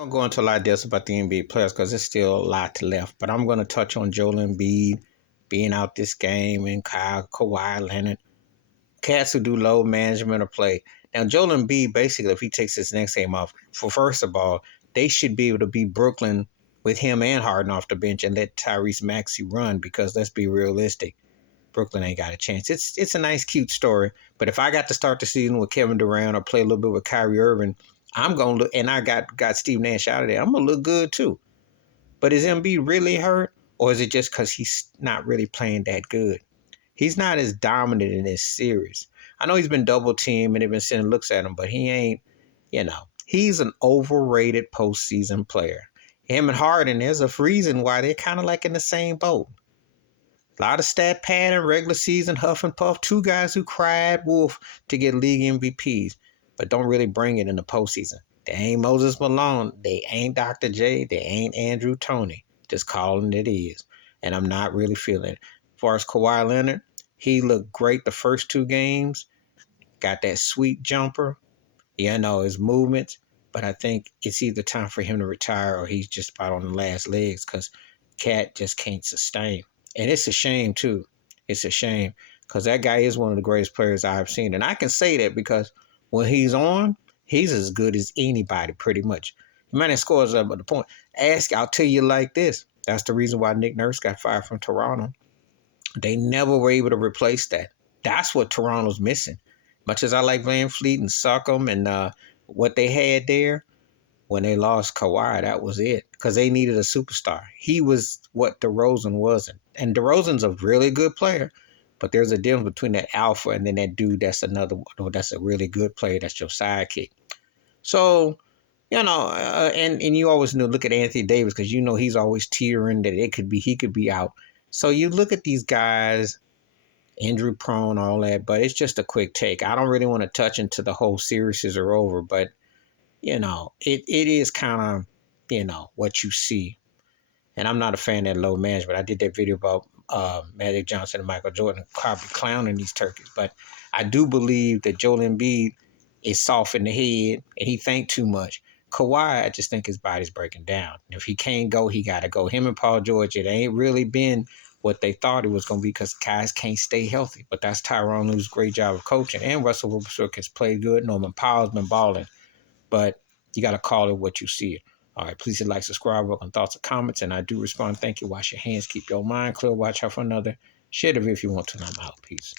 I'm going to go into a lot of depth about the NBA players because there's still a lot left. But I'm going to touch on Joel Embiid being out this game and Kawhi Leonard. Cats who do load management or play. Now, Joel Embiid, basically, if he takes his next game off, first of all, they should be able to beat Brooklyn with him and Harden off the bench and let Tyrese Maxey run because let's be realistic. Brooklyn ain't got a chance. It's a nice, cute story. But if I got to start the season with Kevin Durant or play a little bit with Kyrie Irving, I'm gonna look. And I got Steve Nash out of there. I'm gonna look good too. But is Embiid really hurt, or is it just because he's not really playing that good? He's not as dominant in this series. I know he's been double teamed and they've been sending looks at him, but he ain't. He's an overrated postseason player. Him and Harden, there's a reason why they're kind of like in the same boat. A lot of stat pad and regular season huff and puff. Two guys who cried wolf to get league MVPs, but don't really bring it in the postseason. They ain't Moses Malone. They ain't Dr. J. They ain't Andrew Toney. Just calling it is. And I'm not really feeling it. As far as Kawhi Leonard, he looked great the first two games. Got that sweet jumper. His movements. But I think it's either time for him to retire or he's just about on the last legs because Cat just can't sustain. And it's a shame, too. It's a shame because that guy is one of the greatest players I've seen. And I can say that because when he's on, he's as good as anybody, pretty much. The man that scores up at the point. I'll tell you like this. That's the reason why Nick Nurse got fired from Toronto. They never were able to replace that. That's what Toronto's missing. Much as I like Van Fleet and Suckham and what they had there, when they lost Kawhi, that was it. Because they needed a superstar. He was what DeRozan wasn't. And DeRozan's a really good player. But there's a difference between that alpha and then that dude that's that's a really good player. That's your sidekick. So, and you always look at Anthony Davis because he's always teetering that he could be out. So you look at these guys, injury prone, all that, but it's just a quick take. I don't really want to touch into the whole series are over, but it is kind of, what you see. And I'm not a fan of that low management. I did that video about Magic Johnson and Michael Jordan probably clowning these turkeys. But I do believe that Joel Embiid is soft in the head and he think too much. Kawhi, I just think his body's breaking down. If he can't go, he got to go. Him and Paul George, it ain't really been what they thought it was going to be because guys can't stay healthy. But that's Tyronn Lue's great job of coaching. And Russell Westbrook has played good. Norman Powell's been balling. But you got to call it what you see it. All right, please hit like, subscribe, work on thoughts and comments, and I do respond. Thank you. Wash your hands, keep your mind clear, watch out for another. Share the video if you want to, and I'm out. Peace.